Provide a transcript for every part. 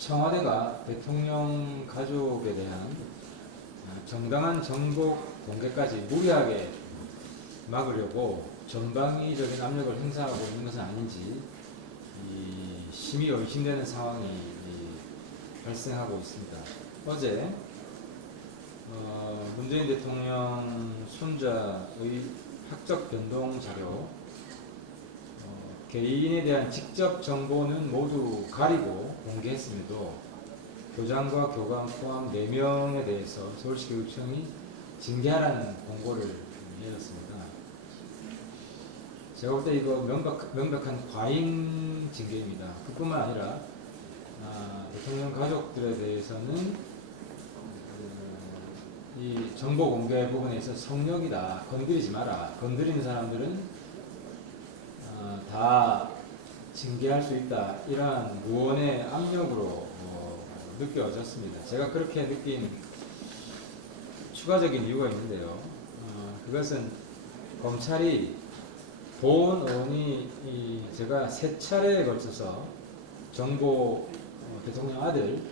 청와대가 대통령 가족에 대한 정당한 정보 공개까지 무리하게 막으려고 전방위적인 압력을 행사하고 있는 것은 아닌지 심히 의심되는 상황이 발생하고 있습니다. 어제 문재인 대통령 손자의 학적 변동 자료, 개인에 대한 직접 정보는 모두 가리고 공개했음에도 교장과 교감 포함 4명에 대해서 서울시 교육청이 징계하라는 공고를 내렸습니다. 제가 볼 때 이거 명백한 과잉 징계입니다. 그뿐만 아니라 대통령 가족들에 대해서는 이 정보 공개 부분에 있어서 성역이다, 건드리지 마라, 건드리는 사람들은 다 징계할 수 있다, 이러한 무언의 압력으로 느껴졌습니다. 제가 그렇게 느낀 추가적인 이유가 있는데요. 그것은 검찰이 본 의원이 제가 3차례에 걸쳐서 정보 대통령 아들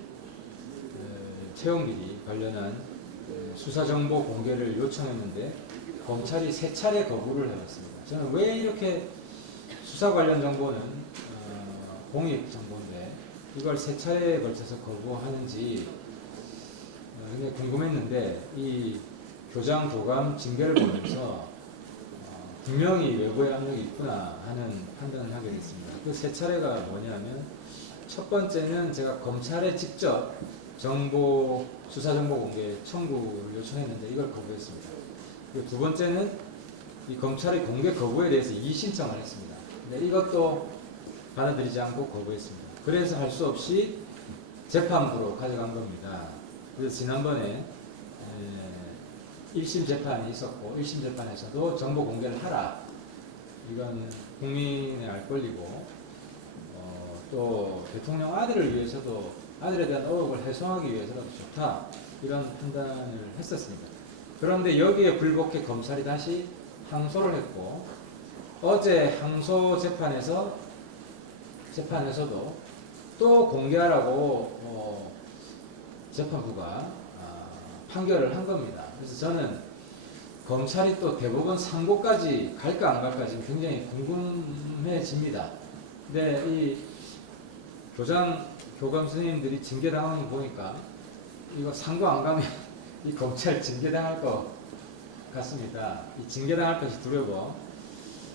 채용비리 관련한 수사정보 공개를 요청했는데 검찰이 3차례 거부를 해왔습니다. 저는 왜 이렇게 수사 관련 정보는 공익 정보인데 이걸 3차례에 걸쳐서 거부하는지 굉장히 궁금했는데 이 교장 교감 징계를 보면서 분명히 외부의 압력이 있구나 하는 판단을 하게 됐습니다. 그 3차례가 뭐냐면, 첫 번째는 제가 검찰에 직접 수사 정보 공개 청구를 요청했는데 이걸 거부했습니다. 그리고 두 번째는 이 검찰의 공개 거부에 대해서 이의 신청을 했습니다. 근데 이것도 받아들이지 않고 거부했습니다. 그래서 할 수 없이 재판부로 가져간 겁니다. 그래서 지난번에 1심 재판이 있었고 1심 재판에서도 정보 공개를 하라, 이건 국민의 알 권리고 또 대통령 아들을 위해서도, 아들에 대한 의혹을 해소하기 위해서라도 좋다, 이런 판단을 했었습니다. 그런데 여기에 불복해 검찰이 다시 항소를 했고, 어제 항소 재판에서도 또 공개하라고 재판부가 판결을 한 겁니다. 그래서 저는 검찰이 또 대법원 상고까지 갈까 안 갈까 지금 굉장히 궁금해집니다. 근데 이 교감 선생님들이 징계당하는 거 보니까 이거 상고 안 가면 이 검찰 징계당할 것 같습니다. 이 징계당할 것이 두려워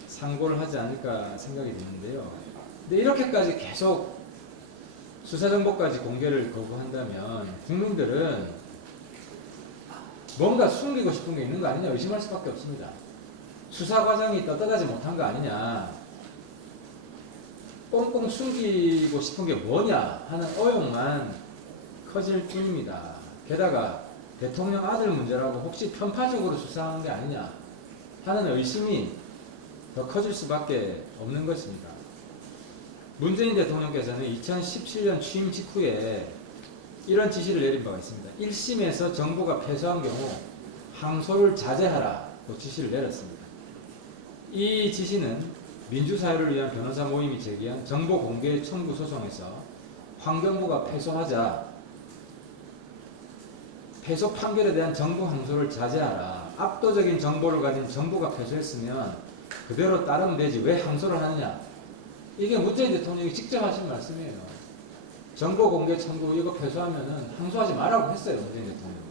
상고를 하지 않을까 생각이 드는데요. 근데 이렇게까지 계속 수사정보까지 공개를 거부한다면 국민들은 뭔가 숨기고 싶은 게 있는 거 아니냐 의심할 수밖에 없습니다. 수사 과정이 떳떳하지 못한 거 아니냐, 꽁꽁 숨기고 싶은 게 뭐냐 하는 의혹만 커질 뿐입니다. 게다가 대통령 아들 문제라고 혹시 편파적으로 수사한 게 아니냐 하는 의심이 더 커질 수밖에 없는 것입니다. 문재인 대통령께서는 2017년 취임 직후에 이런 지시를 내린 바가 있습니다. 1심에서 정보가 패소한 경우 항소를 자제하라고 지시를 내렸습니다. 이 지시는 민주사회를 위한 변호사 모임이 제기한 정보 공개 청구 소송에서 환경부가 패소하자 패소 판결에 대한 정부 항소를 자제하라, 압도적인 정보를 가진 정부가 패소했으면 그대로 따르면 되지 왜 항소를 하느냐, 이게 문재인 대통령이 직접 하신 말씀이에요. 정보 공개 청구 이거 패소하면은 항소하지 말라고 했어요, 문재인 대통령이.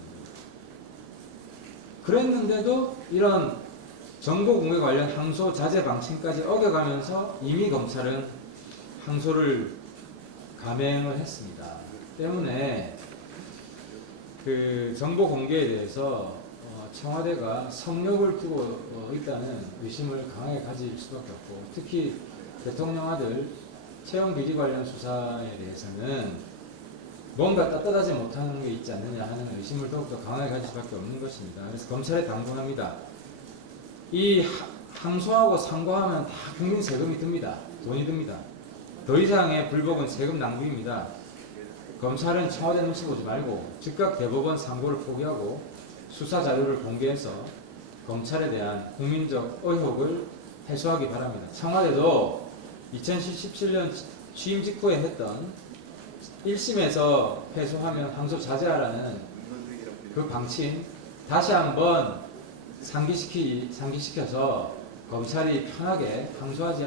그랬는데도 이런 정보 공개 관련 항소 자제 방침까지 어겨가면서 이미 검찰은 항소를 감행을 했습니다. 때문에 그 정보 공개에 대해서 청와대가 성역을 두고 있다는 의심을 강하게 가질 수밖에 없고, 특히 대통령 아들 채용 비리 관련 수사에 대해서는 뭔가 떳떳하지 못하는 게 있지 않느냐 하는 의심을 더욱더 강하게 가질 수밖에 없는 것입니다. 그래서 검찰에 당부합니다. 이 항소하고 상고하면 다 국민 세금이 듭니다. 돈이 듭니다. 더 이상의 불복은 세금 낭비입니다. 검찰은 청와대 눈치 보지 말고 즉각 대법원 상고를 포기하고 수사 자료를 공개해서 검찰에 대한 국민적 의혹을 해소하기 바랍니다. 청와대도 2017년 취임 직후에 했던 1심에서 패소하면 항소 자제하라는 그 방침 다시 한번 상기시켜서 검찰이 편하게 상고하지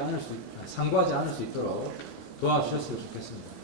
않을 수 있도록 도와주셨으면 좋겠습니다.